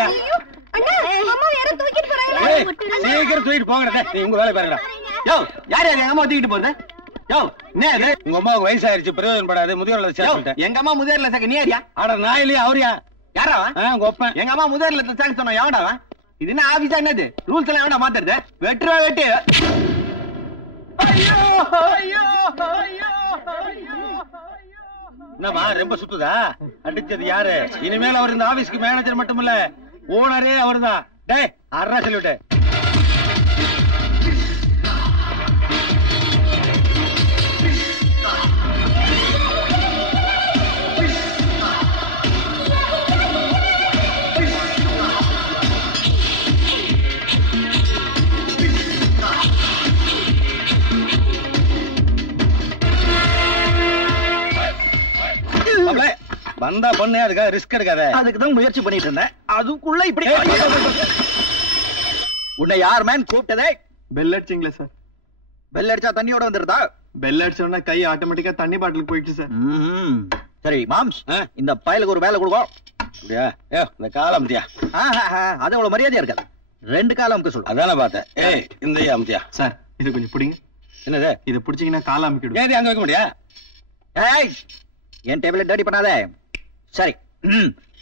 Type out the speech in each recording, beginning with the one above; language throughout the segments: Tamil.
யாரியா? சீக்கிரம் தூக்கிட்டு போங்க. நீ உங்க வேலை பாருங்கடா. யோ யார் எங்க அம்மா தூக்கிட்டு போறது? யோ என்ன உங்க அம்மாவுக்கு வயசாயிருச்சு, பிரயோஜனப்படாது. முதியோர்ல சேர்த்து. எங்க அம்மா முதியோர்ல சேர்க்க நீ யாரியா? ஆட நான் இல்லையா? அவரியா? யாரா? உங்க ஒப்பன். எங்க அம்மா முதியோர்ல சேர்க்க சொன்ன எவன்டா? இது என்ன ஆபீஸா? என்னது ரூல்ஸ் எல்லாம் எவன்டா மாத்துறது? வெட்டுறா வெட்டு. ஐயோ ஐயோ ஐயோ என்னமா ரொம்ப சுத்துதா? அடிச்சது யாரு? இனிமேல் அவர் இந்த ஆபீஸ்க்கு மேனேஜர் மட்டும் இல்ல, ஓனரே அவர்தான். டேய் அறா சொல்லிவிட்டு. வந்தா பொண்ணு அதுக்காக ரிஸ்க் எடுக்காத. அதுக்குதான் முயற்சி பண்ணிட்டு இருந்தேன். அதுக்குள்ள இப்படி உன்னை யார் மேன் கூப்பிட்டதே? பெல் அடிச்சிங்களா சார்? பெல் அடிச்சா தண்ணியோட வந்துருதா? பெல் அடிச்சோன்னா கை ஆட்டோமேட்டிக்கா தண்ணி பாட்டிலுக்கு போயிடுச்சு சார். சரி மாம்ஸ், இந்த பயலுக்கு ஒரு வேலை கொடுக்கும். அப்படியா? இந்த காலம் அம்தியா? அது அவ்வளவு மரியாதையா இருக்காது. 2 காலம் அமுக்க சொல்லு. அதான பார்த்தேன். இந்த அம்தியா சார், இது கொஞ்சம் பிடிங்க. என்னது? இதை பிடிச்சிங்கன்னா காலம் அமுக்கிடும். ஏது அங்க வைக்க முடியா? என் டேபிள் டேடி பண்ணாத. சரி,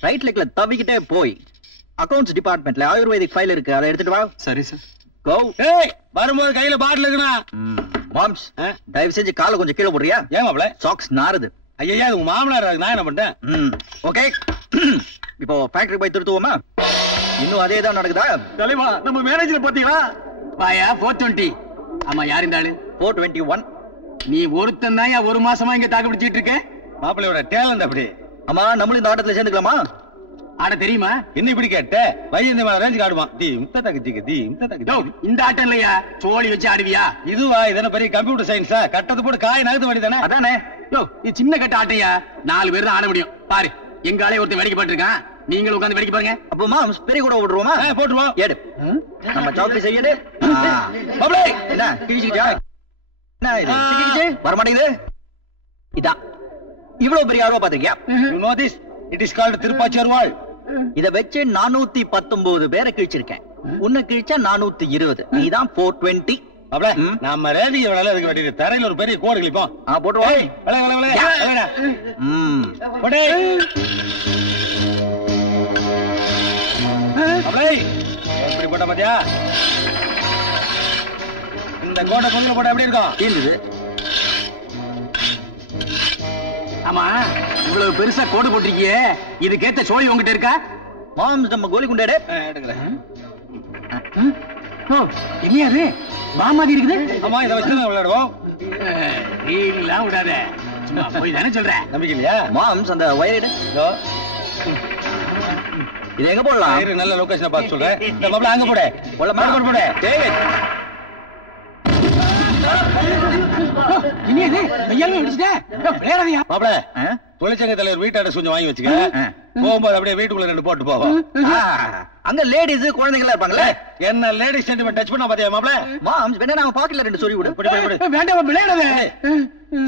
ரைட் லெக்ல தவிக்கிட்டே போய் அக்கவுண்ட்ஸ் டிபார்ட்மெண்ட்ல ஆயுர்வேதிக் ஃபைல் இருக்கு, அதை எடுத்துட்டு வா. சரி சார். கோ. வரும்போது கையில பாட்டில் இருக்கணும். மாம்ஸ், தயவு செஞ்சு காலை கொஞ்சம் கீழே போடுறியா? ஏன் மாப்ள? சாக்ஸ் நாறுது. ஐயா உங்க மாமனார், நான் என்ன பண்ணிட்டேன்? ஓகே, இப்போ ஃபேக்டரி போய் திருத்துவோமா? இன்னும் அதே தான் நடக்குதா? தலைவா, நம்ம மேனேஜர் பாத்தீங்களா? வாயா 420. ஆமா, யார் இந்த ஆளு? 421. நீ ஒருத்தன் தான் ஒரு மாசமா இங்க தாக்கு பிடிச்சிட்டு இருக்க. மாப்பிள்ளையோட டேலண்ட் அப்படி. ஆமா, நம்மளும் இந்த ஆட்டத்துல சேர்ந்துக்கலாமா? ஆட தெரியுமா? என்ன இப்படி கேட்ட? வைஜந்தி மேல ரேஞ்சுக்கு ஆடுவான். இந்த ஆட்டம் இல்லையா, சோழி வச்சு ஆடுவியா? இதுவா? இதென்ன பெரிய கம்ப்யூட்டர் சயின்ஸா? கட்டது போட்டு காய் நகர்த்து வேண்டியதானே? அதானே. இது சின்ன கட்ட ஆட்டையா, 4 பேர் தான் ஆட முடியும். பாரு, எங்க ஆளே ஒருத்தன் வேடிக்கை பாட்டுருக்கான். நீங்களும் உட்காந்து வேடிக்கை பாருங்க. அப்போ மாம்ஸ் பெரிய கூட போட்டுருவோமா? போட்டுருவோம். ஏடு நம்ம சாக்லேட் செய்யடு. என்ன கிழிச்சிக்கிட்டா? என்ன இது வரமாட்டேங்குது? இதான் இவ்வளவு பெரிய ஆர்வம் பாத்திருக்கியா? You know this? It is called Thiruppachur வாள். இத வச்சு 419 பேரை கிழிச்சிருக்கேன். உன்னை கிழிச்சா 420. நீதான் 420. அப்பல நம்ம ரேடியோ வேலை அதுக்கு வேண்டிய தரையில ஒரு பெரிய கோடு கிழிப்போம். போட்டுருவோம். எப்படி போட்ட பாத்தியா? இந்த கோட்டை கொஞ்சம் போட்டா எப்படி இருக்கும்? தீர்ந்தது. ஆமா, இவ்வளவு பெருசா கோடு போட்டிருக்கியே, இதுக்கேத்த சோழி உங்ககிட்ட இருக்கா? மாம்ஸ், நம்ம கோலி குண்டாடே எடுக்கிறேன். தெரியாது, பாமாதி இருக்குது. ஆமா, இதை வச்சு விளையாடுவோம். எல்லாம் விடாத, சும்மா போய் தானே சொல்றேன். நம்பிக்கை இல்லையா? மாம்ஸ், அந்த வயர் இது எங்க போடலாம்? நல்ல லொகேஷனை பார்த்து சொல்றேன். இந்த மாப்பிள அங்க போடு. போடு. மாப்பிள, தொழிற்சங்க தலைவர் வீட்டாட கொஞ்சம் வாங்கி வச்சுக்க. போகும்போது அப்படியே வீட்டுக்குள்ள 2 போட்டு போவோம். அங்க லேடிஸ் குழந்தைகள் இருப்பாங்கல்ல. என்ன லேடிஸ் சென்டிமெண்ட் டச் பண்ணா பாத்தியா மாப்பிள? மாம்ஸ், வேணா நாம பாக்கெட்ல 2 சொல்லி விடு. வேண்டாம், விளையாடாத.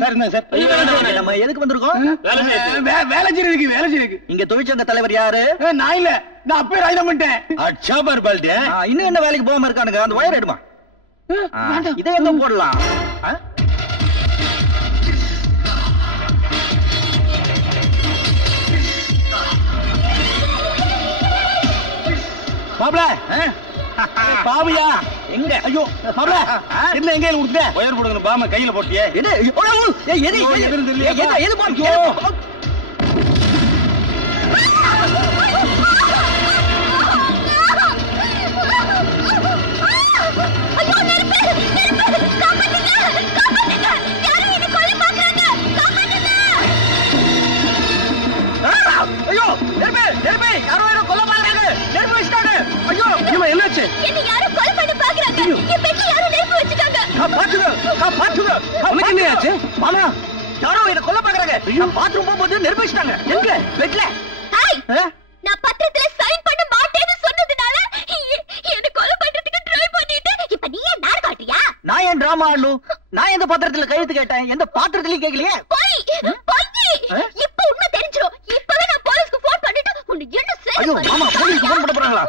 சரிங்க சார். நம்ம எதுக்கு வந்திருக்கோம்? வேலை செய்யறதுக்கு. இங்க தொழிற்சங்க தலைவர் யாரு? நான் இல்ல, நான் அப்பவே ராஜினாமா பண்ணிட்டேன். அச்சாபர் பால்டி. இன்னும் என்ன வேலைக்கு போகாம இருக்கானுங்க? அந்த வயர் எடுமா. இதை எங்க போடலாம்? மாப்ள, பாவியா எங்க? ஐயோ மாப்ள, என்ன எங்க கொடுத்த? ஒயர் போடுங்க. பாம கையில போட்டியே. என்ன எது பாம்பு? ஐயோ நெருப்பு, யாரோ கொல்ல பாக்குறாங்க. நெருப்பு வச்சுட்டாங்க. ஐயோ என்னாச்சு? என்ன யாரோ கொலை பண்ண பாக்குறாங்க. என் பெட்ல யாரோ நெருப்பு வச்சுட்டாங்க. பாத்துங்க. உனக்கு என்ன ஆச்சு? மாமா, யாரோ என்ன கொல்ல பாக்குறாங்க. பாத்ரூம் போகும்போது நெருப்பு வச்சுட்டாங்க. எங்க? பெட்ல. ஹாய், நான் பத்திரத்துல சைன் பண்ண மாட்டேன்னு சொன்னதுனால என்ன கொலை பண்றதுக்கு ட்ரை பண்ணிட்டு இப்ப நீ ஏன் நார் காட்டியா? நான் ஏன் டிராமா ஆடணும்? நான் எந்த பாத்திரத்துல கையெழுத்து கேட்டேன்? எந்த பாத்திரத்திலயும் கேட்கலையே. போய் இப்ப உண்மை தெரிஞ்சிரும். இப்பவே நான் போலீஸ்க்கு போன் பண்ணிட்டு உன்னை என்ன செய்ய? ஐயோ மாமா, போலீஸ்க்கு போன் பண்ண போறாங்களா?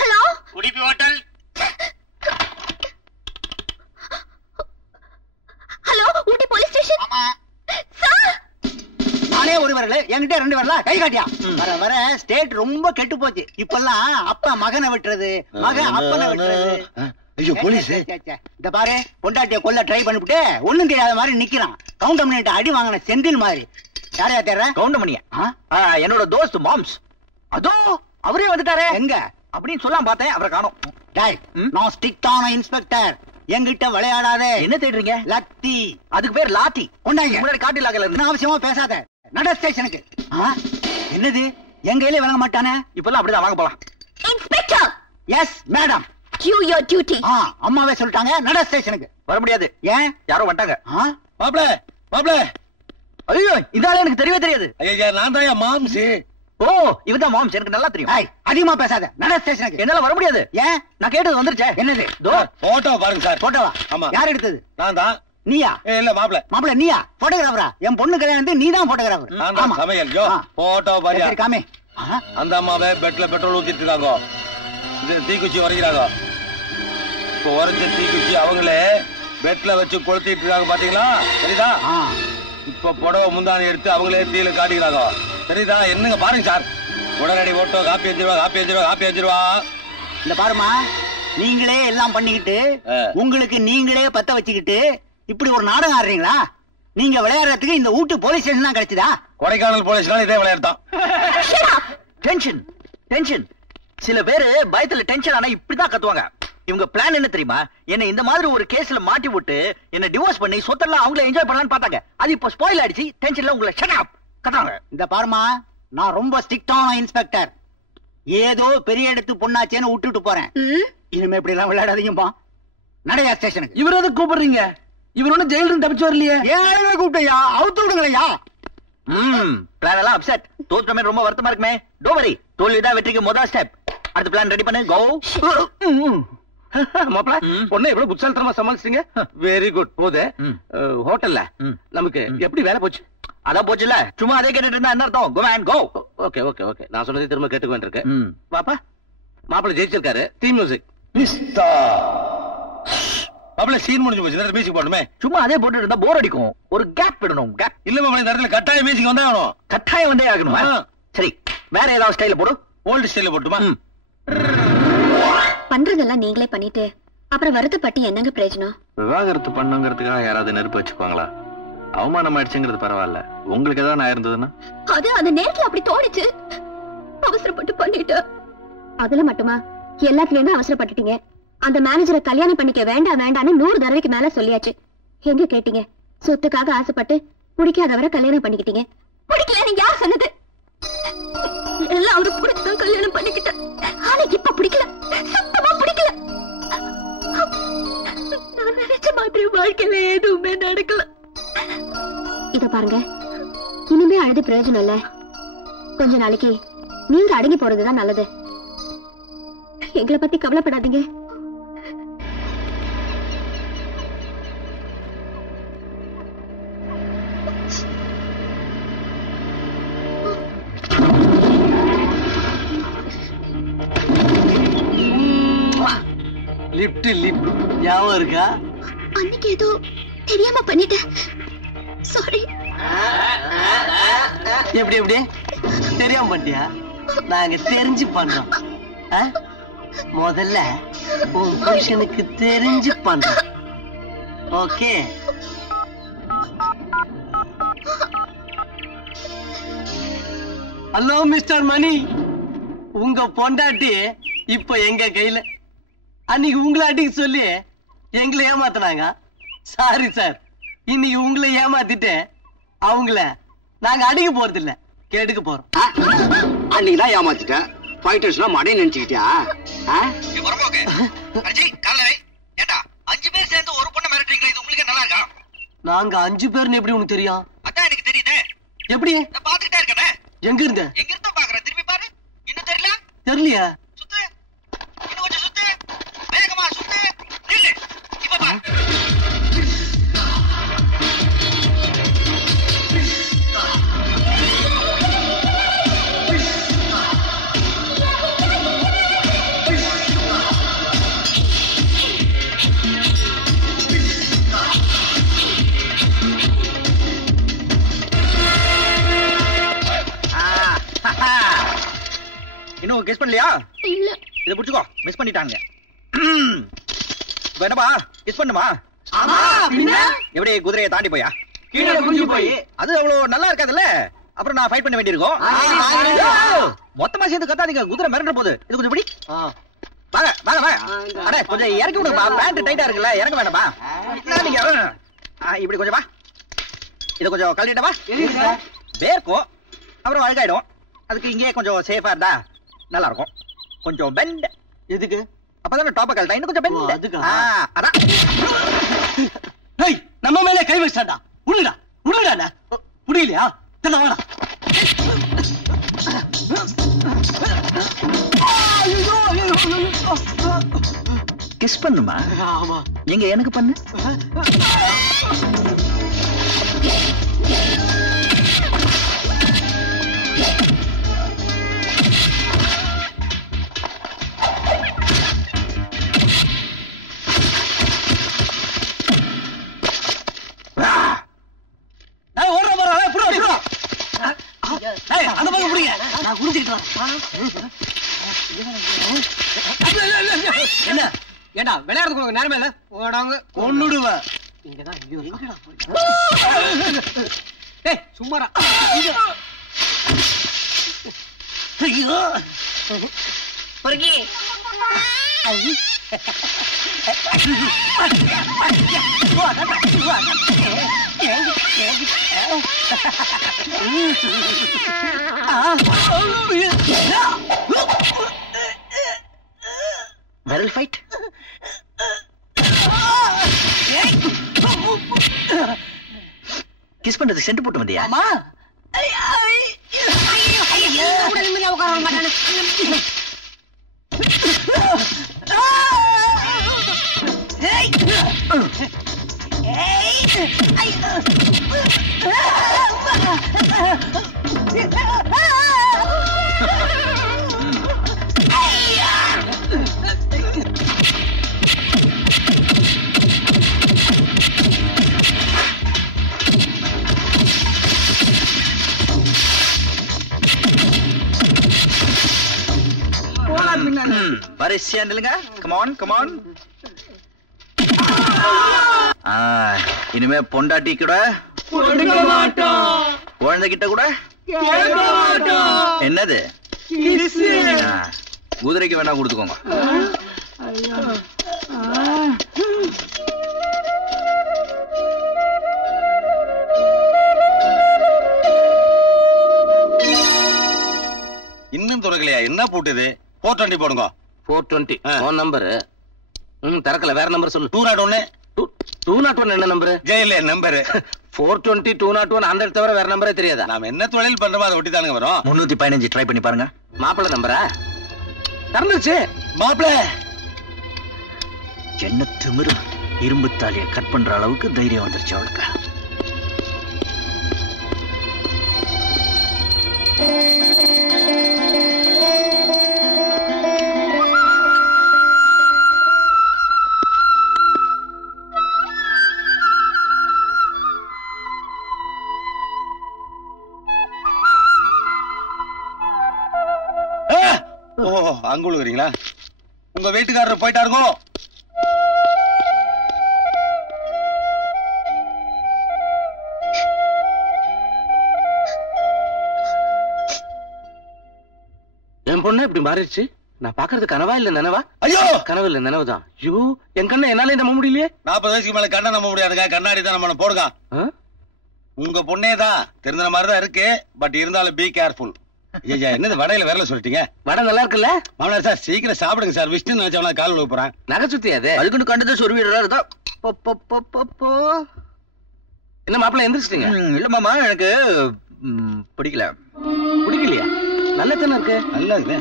Hello, Udupi hotel. ஹலோ, ஊட்டி போலீஸ் ஸ்டேஷன். சார், நானே ஒரு வரல, என்கிட்ட 2 வரல. கை காட்டியா? வர வர ஸ்டேட் ரொம்ப கெட்டு போச்சு. இப்பெல்லாம் அப்பா மகனை விட்டுறது, மகன் அப்பனை விட்டுறது. ஐயோ போலீஸ். இந்த பாரு, பொண்டாட்டிய கொல்ல ட்ரை பண்ணிவிட்டு ஒண்ணும் தெரியாத மாதிரி நிக்கிறான். கவுண்டமணிட்ட அடி வாங்கின செந்தில் மாதிரி. யாரையா தேர்ற? கவுண்டமணியா? என்னோட தோஸ்து மாம்ஸ். அதோ அவரே வந்துட்டாரே. எங்க அப்படின்னு சொல்லாம் பார்த்தேன், அவரை காணோம். டாய், நான் ஸ்ட்ரிக்டான இன்ஸ்பெக்டர். என்கிட்ட விளையாடாத. என்ன தேடுறீங்க? லத்தி. அதுக்கு பேர் லாட்டி. கொண்டாங்க. முன்னாடி காட்டிலாகல என்ன அவசியமா பேசாத. நட ஸ்டேஷனுக்கு. என்னது, எங்க கையில வாங்க மாட்டானே? இப்பெல்லாம் அப்படிதான், வாங்க போலாம். Inspector. Yes madam. Do your duty. அம்மாவே சொல்லிட்டாங்க, நட ஸ்டேஷனுக்கு. வர முடியாது. ஏன்? யாரோ வந்துட்டாங்க. மாப்ள மாப்ள. ஐயோ, இதால எனக்கு தெரியவே தெரியாது. ஐயா, நான் தான் மாம்ஸ். ஓ, இவதான் மாம்ஸ், எனக்கு நல்லா தெரியும். அதிகமா பேசாத, நட ஸ்டேஷனுக்கு. என்னால வர முடியாது. ஏன்? நான் கேட்டது வந்துருச்சே. என்னது? போட்டோ பாருங்க சார். போட்டோவா? ஆமா. யார் எடுத்தது? நான் தான். நீயா? இல்ல மாப்ள. மாப்ள நீயா? போட்டோகிராஃபரா? என் பொண்ணு கல்யாணத்துக்கு நீதான் போட்டோகிராஃபர். நான் தான் சமையல். யோ, போட்டோ பாரியா. காமே. அந்த அம்மாவே பெட்ல பெட்ரோல் ஊத்திட்டு இருக்காங்க. இது தீக்குச்சி உரைக்கிறாங்க. இப்போ உரைச்ச தீக்குச்சி அவங்களே பெட்ல வச்சு கொளுத்திட்டு இருக்காங்க, பாத்தீங்களா? சரிதா? இப்ப புடவை முந்தானி எடுத்து அவங்களே தீல காட்டிக்கிறாங்க. சரிதா? என்னங்க பாருங்க சார். உடனடி ஓட்டோ, காப்பி வச்சிருவா, காப்பி வச்சிருவா, காப்பி வச்சிருவா. இந்த பாருமா, நீங்களே எல்லாம் பண்ணிக்கிட்டு உங்களுக்கு நீங்களே பத்த வச்சுக்கிட்டு இப்படி ஒரு நாடகம் ஆடுறீங்களா? நீங்க விளையாடுறதுக்கு இந்த ஊட்டி போலீஸ் ஸ்டேஷன் தான் கிடைச்சதா? கொடைக்கானல் போலீஸ்னால இதே விளையாடுதான். Tension tension. சில பேரு பயத்துல டென்ஷன் ஆனா இப்படிதான் கத்துவாங்க. இவங்க பிளான் என்ன தெரியுமா? என்ன இந்த மாதிரி ஒரு கேஸ்ல மாட்டி விட்டு என்ன டிவோர்ஸ் பண்ணி சொத்தெல்லாம் அவங்கள என்ஜாய் பண்ணலாம்னு பார்த்தாங்க. அது இப்ப ஸ்பாயில் ஆயிடுச்சு. டென்ஷன்ல உங்களை ஷட் அப் கத்துவாங்க. இந்த பாருமா, நான் ரொம்ப ஸ்ட்ரிக்டான இன்ஸ்பெக்டர். ஏதோ பெரிய இடத்து பொண்ணாச்சேன்னு விட்டுட்டு போறேன். இனிமே இப்படி எல்லாம் விளையாடாதீங்கப்பா. நடையா ஸ்டேஷனுக்கு. இவர் எதை கூப்பிடுறீங்க? இவர் ஒன்னும் ஜெயில இருந்து தப்பிச்சு வரலையே. ஏன் கூப்பிட்டையா? அவுத்து விடுங்களையா? பிளான் எல்லாம் அப்செட். தோற்றமே ரொம்ப வருத்தமா இருக்குமே. டோன்ட் வரி, தோல்விதான் வெற்றிக்கு முதல் ஸ்டெப். அடுத்த பிளான் ரெடி பண்ணு. கோ. மாப்ள, பொண்ணை எவ்வளவு புத்தாலித்தனமா சமாளிச்சிட்டீங்க. Very good. போது ஹோட்டல்ல நமக்கு எப்படி வேலை போச்சு? அதான் போச்சுல. சும்மா அதே கேட்டுட்டு இருந்தா என்ன அர்த்தம்? Go man go. Okay okay okay, நான் சொன்னதை திரும்ப கேட்டுக்க வேண்டியிருக்கு. பாப்பா, மாப்பிள்ள ஜெயிச்சிருக்காரு. Theme music. மாப்பிள்ள சீன் முடிஞ்சு போச்சு. இந்த மியூசிக் போடணுமே. சும்மா அதே போட்டு இருந்தா போர் அடிக்கும். ஒரு கேப் விடணும். கேப் இல்ல மாப்பிள்ள, இந்த இடத்துல கட்டாய மியூசிக் வந்தா ஆகணும். கட்டாயம் வந்தே ஆகணுமா? சரி, வேற ஏதாவது ஸ்டைல போடு. ஓல்டு ஸ்டைல போட்டுமா? பண்றதெல்லாம் நீங்களே பண்ணிட்டு அப்புறம் வருத்தப்பட்டு என்னங்க பிரயோஜனம்? விவாகரத்து பண்ணுங்கிறதுக்காக யாராவது நெருப்பு வச்சுக்குவாங்களா? அவமானம் ஆயிடுச்சுங்கிறது பரவாயில்ல. உங்களுக்கு ஏதாவது நான் இருந்ததுன்னா? அது அந்த நேரத்துல அப்படி தோணுச்சு, அவசரப்பட்டு பண்ணிட்டு. அதுல மட்டுமா எல்லாத்துலயும் தான் அவசரப்பட்டுட்டீங்க. அந்த மேனேஜரை கல்யாணம் பண்ணிக்க வேண்டாம் வேண்டாம்னு 100 தடவைக்கு மேல சொல்லியாச்சு. எங்க கேட்டீங்க? சொத்துக்காக ஆசைப்பட்டு பிடிக்காதவரை கல்யாணம் பண்ணிக்கிட்டீங்க. பிடிக்கல நீங்க யார் சொன்னது? எல்லாம் அவரு பிடிச்சதான் கல்யாணம் பண்ணிக்கிட்டேன். ஆனா இப்ப பிடிக்கல, சுத்தமா பிடிக்கல. நான் நினைச்ச மாதிரி வாழ்க்கையில எதுவுமே நடக்கல. இத பாருங்க, இனிமே அழுது பிரயோஜனம் இல்ல. கொஞ்ச நாளைக்கு நீங்க அடங்கி போறதுதான் நல்லது. எங்களை பத்தி கவலைப்படாதீங்க. லிப்ட் லிப்ட் ஞாபகம் இருக்கா? அன்னைக்கு ஏதோ தெரியாம பண்ணிட்டேன். சாரி. எப்படி எப்படி தெரியாம பண்ணிட்டியா? நாங்க தெரிஞ்சு பண்றோம். முதல்ல உன் புருஷனுக்கு தெரிஞ்சு பண்றோம். ஓகே. ஹலோ மிஸ்டர் மணி, உங்க பொண்டாட்டி இப்ப எங்க கையில. அன்னைக்கு உங்களை அடிக்க சொல்லி எங்களை ஏமாத்தினாங்க. சாரி சார், இன்னைக்கு உங்களை ஏமாத்திட்டு அவங்கள நாங்க அடிக்க போறது இல்ல, கெடுக்க போறோம். அன்னைக்கு தான் ஏமாத்திட்டேன். ஃபைட்டர்ஸ்லாம் மடை நினைச்சுக்கிட்டியா? ஏண்டா 5 பேர் சேர்ந்து ஒரு பொண்ணை மிரட்டுறீங்களா? இது உங்களுக்கு நல்லா இருக்கா? நாங்க 5 பேர்னு எப்படி உனக்கு தெரியும்? அதான் எனக்கு தெரியுது. எப்படி? நான் பாத்துக்கிட்டே இருக்கேனே. எங்க இருந்த? எங்க இருந்தா பாக்குறேன். திரும்பி பாரு. இன்னும் தெரியல? தெரியலையா? சுத்து, இன்னும் கொஞ்சம் சுத்து, வேகமா சுத்து, நில்லு. இப்ப பாரு. இன்னும் கிஸ் பண்ணலையா? இல்ல. இதை புடிச்சுக்கோ, மிஸ் பண்ணிட்டாங்க. என்னப்பா கிஸ் பண்ணுமா? ஆமா பின்ன எப்படி குதிரையை தாண்டி போயா? கீழே குஞ்சு போய் அது அவ்வளவு நல்லா இருக்காதுல்ல. அப்புறம் நான் ஃபைட் பண்ண வேண்டியிருக்கும். மொத்தமா சேர்ந்து கத்தாதீங்க, குதிரை மிரண்ட போகுது. இது கொஞ்சம் பிடி. வாங்க வாங்க வாங்க. அடே கொஞ்சம் இறக்கி விடுங்கப்பா, பேண்ட் டைட்டா இருக்குல்ல, இறங்க வேண்டாமா? நீங்க இப்படி கொஞ்சம் வா. இதை கொஞ்சம் கழட்டிட்டவா? வேர்க்கும் அப்புறம் அழுகாயிடும். அதுக்கு இங்கே கொஞ்சம் சேஃபா இருந்தா நல்லா இருக்கும். கொஞ்சம் பெண்ட். எதுக்கு? அப்பதானே டாப்ப கழட்டா இன்னும் கொஞ்சம் பெண்ட். அதுக்கு அதான் நம்ம மேல கை வச்சாடா. உடுடா உடுடா. புரியலையா? தென்ன வாடா. கிஸ் பண்ணுமா? ஆமா. எங்க எனக்கு பண்ணு. அந்த பக்கம் புடிங்க. நான் குடிச்சிட்டு என்ன ஏண்டா விளையாடுறதுக்கு உங்க நேரமே இல்ல? ஓடாங்க கொன்னுடுவேன். இங்கதான் எங்கடா போய்? ஏய் சும்மாடா. ஐயோ பொறுக்கி. விரல் ஃபைட். கிஸ் பண்றது சென்ட் போட்டு வந்தியா? ஆமா. வரிசையா நில்லுங்க. Come on come on. இனிமே பொண்டாட்டி கூட குழந்தைகிட்ட கூட என்னது குதிரைக்கு வேணா கொடுத்துக்கோங்க. இன்னும் துறக்கலையா? என்ன போட்டுது? 420 போடுங்க. 420 ஃபோன் நம்பர். தரக்கல, வேற நம்பர் சொல்லு. 201. 201 என்ன நம்பர்? ஜெயில நம்பர். 420 201 அந்த தவிர வேற நம்பரே தெரியாதா? நாம என்ன தொழில் பண்றோமோ அதை ஒட்டி தானுங்க வரும். 315 ட்ரை பண்ணி பாருங்க. மாப்பிள்ள நம்பரா? திறந்துருச்சு. மாப்பிள்ள என்ன திமிரு, இரும்பு தாலியை கட் பண்ற அளவுக்கு தைரியம் வந்துருச்சு அவளுக்கு. அங்க விழுகிறீங்களா? உங்க வீட்டுக்காரர் போயிட்டாருங்க. என் பொண்ணு இப்படி மாறிடுச்சு. நான் பாக்குறது கனவா இல்ல நினைவா? ஐயோ கனவு இல்ல நினைவுதான். ஐயோ என் கண்ணை என்னால நம்ப முடியலையே. 40 வயசுக்கு மேல கண்ணை நம்ப முடியாதுங்க. கண்ணாடி தான் நம்ம போடுங்க. உங்க பொண்ணே தான் தெரிஞ்ச மாதிரி தான் இருக்கு. பட் இருந்தாலும் பி கேர்ஃபுல். ஐயா என்னது வடையில விரல சொல்லிட்டீங்க? வடை நல்லா இருக்குல்ல? மாமனார் சார் சீக்கிரம் சாப்பிடுங்க சார். விஷ்ணு நினைச்சவனா கால் விழுக போறேன். நகை சுத்தி அது அதுக்குன்னு கண்டது சொருவிடுறாரு. என்ன மாப்பிள்ள எந்திரிச்சிட்டீங்க? இல்ல மாமா, எனக்கு பிடிக்கல. பிடிக்கலையா? நல்ல தானே இருக்கு. நல்லா இருக்கு.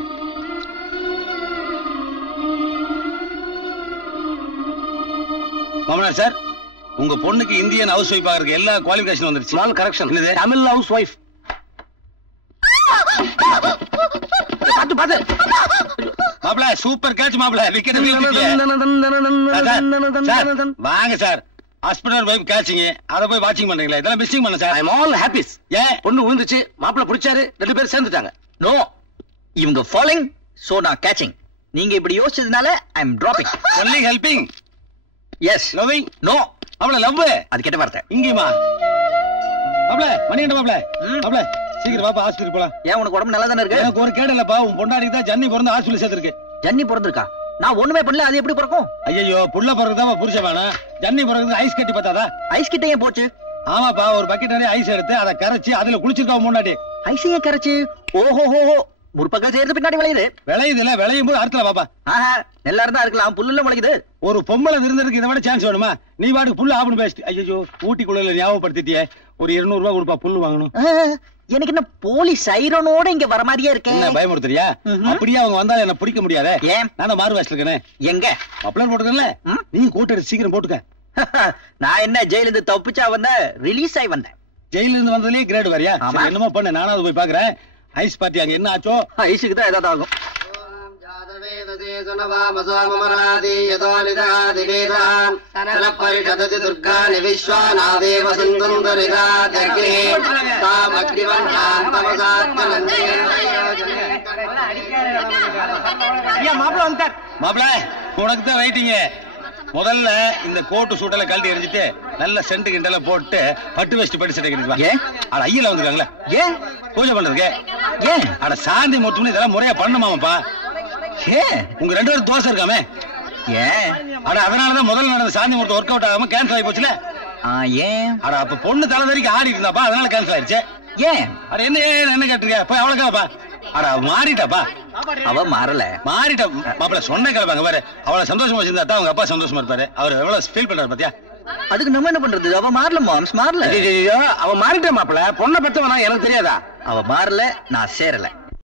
மாமனார் சார், உங்க பொண்ணுக்கு இந்தியன் ஹவுஸ் ஒய்ஃபா இருக்கு எல்லா குவாலிஃபிகேஷன் வந்துருச்சு. Small correction. Tamil house wife. பாத்து பாத்து மாப்ள சூப்பர் கேட்ச் மாப்ள. விக்கெட் வாங்க sir. Husband and wife catching அத போய் வாட்சிங் பண்றீங்களா? இதெல்லாம் மிஸ்ஸிங் பண்ண சார். ஐ அம் ஆல் ஹாப்பிஸ். ஏன் பொண்ணு விழுந்துச்சு, மாப்பிள்ள பிடிச்சாரு, 2 பேரும் சேர்ந்துட்டாங்க. நோ, இவங்க ஃபாலோயிங், சோ நான் கேச்சிங். நீங்க இப்படி யோசிச்சதுனால I am dropping. Only helping. Yes. Loving. No. அவள லவ். அது கெட்ட வார்த்தை. இங்கேயுமா? மாப்ள மணிகண்ட மாப்ள. மாப்ள சீக்கிரம் வாப்பா ஹாஸ்பிடல் போலாம். ஏன் உனக்கு உடம்பு நல்லா தானே இருக்கு? எனக்கு ஒரு கேடு இல்லப்பா. உன் பொண்டாட்டிக்கு தான் ஜன்னி பிறந்து ஹாஸ்பிடல் சேர்த்திருக்கு. ஜன்னி பிறந்திருக்கா? நான் ஒண்ணுமே பண்ணல, அது எப்படி பிறக்கும்? ஐயோ புள்ள பிறகுதான் புருஷன் வேணும். ஜன்னி பிறகு ஐஸ் கட்டி பார்த்தாதா? ஐஸ் கிட்ட ஏன் போச்சு? ஆமாப்பா, ஒரு பக்கெட் நிறைய ஐஸ் எடுத்து அதை கரைச்சி அதுல குளிச்சிருக்கா முன்னாடி. ஐஸையே கரைச்சு? ஓஹோ, முற்பகல் செய்யறது பின்னாடி விளையுது. விளையுது இல்ல, விளையும் போது அறுத்துல பாப்பா. ஆஹா, நல்லா இருந்தா இருக்கலாம், புல்லுல முளைக்குது. ஒரு பொம்பளை விருந்ததுக்கு இதை விட சான்ஸ் வேணுமா? நீ பாட்டுக்கு புல்லு ஆகணும் பேசிட்டு. ஐயோ ஊட்டிக்குள்ள ஞாபகப்படுத்திட்டியே. ஒரு 200 ரூபாய் கொடுப்பா, புல்லு வாங்கணும். எனக்கு என்ன போலீஸ் சைரனோட இங்க வர மாதிரியே இருக்கேன். என்ன பயமுறுத்துறியா? அப்படியே அவங்க வந்தா என்ன பிடிக்க முடியாது. ஏன்? நானும் மாறு வயசுல இருக்கேன். எங்க அப்ளோட் போட்டுக்கல? நீ கூட்ட சீக்கிரம் போட்டுக்க. நான் என்ன ஜெயில இருந்து தப்பிச்சா வந்தேன், ரிலீஸ் ஆகி வந்தேன். ஜெயில இருந்து வந்ததுலயே கிரேட் வரையா? என்னமோ பண்ண, நானாவது போய் பாக்குறேன். ஐஸ் பார்ட்டி அங்க என்ன ஆச்சோ? ஐஸுக்கு தான் ஏதாவது ஆகும். மாப்பிள உனக்கு தான் வெயிட்டிங்க. முதல்ல இந்த கோட்டு சூட்டெல்லாம் கழட்டி எரிஞ்சிட்டு நல்ல சென்ட் கிண்டல போட்டு பட்டு வெஸ்ட் பட்டு சட்டை கட்டிட்டு. ஏன் அட ஐயில வந்துருக்காங்களே? ஏன் பூஜை பண்றதுக்கு? ஏன்? அட சாந்தி மொத்தம் இதெல்லாம் முறையா பண்ணுமாமாப்பா. ஏன்? உங்க 2 பேரும் தோசை இருக்காமே. ஏன்? அட அதனாலதான் முதல்ல நடந்த சாந்தி முகூர்த்தம் ஒர்க் அவுட் ஆகாம கேன்சல் ஆகி போச்சுல. ஏன்? அட அப்ப பொண்ணு தலை வரைக்கும் ஆடி இருந்தாப்பா, அதனால கேன்சல் ஆயிடுச்சு. ஏன்? அட என்ன கேட்டிருக்க? போய் அவளுக்காப்பா. அட மாறிட்டாப்பா. அவ மாறல. மாறிட்டா மாப்பிள சொன்ன கிளப்பாங்க பாரு. அவளை சந்தோஷமா வச்சிருந்தா தான் அவங்க அப்பா சந்தோஷமா இருப்பாரு. அவர் எவ்வளவு ஃபீல் பண்றாரு பாத்தியா? அதுக்கு நம்ம என்ன பண்றது? அவ மாறல மாம்ஸ், மாறல. அவ மாறிட்டா மாப்பிள. பொண்ணை பெத்தவனா எனக்கு தெரியாதா? அவ மாறல, நான் சேரல.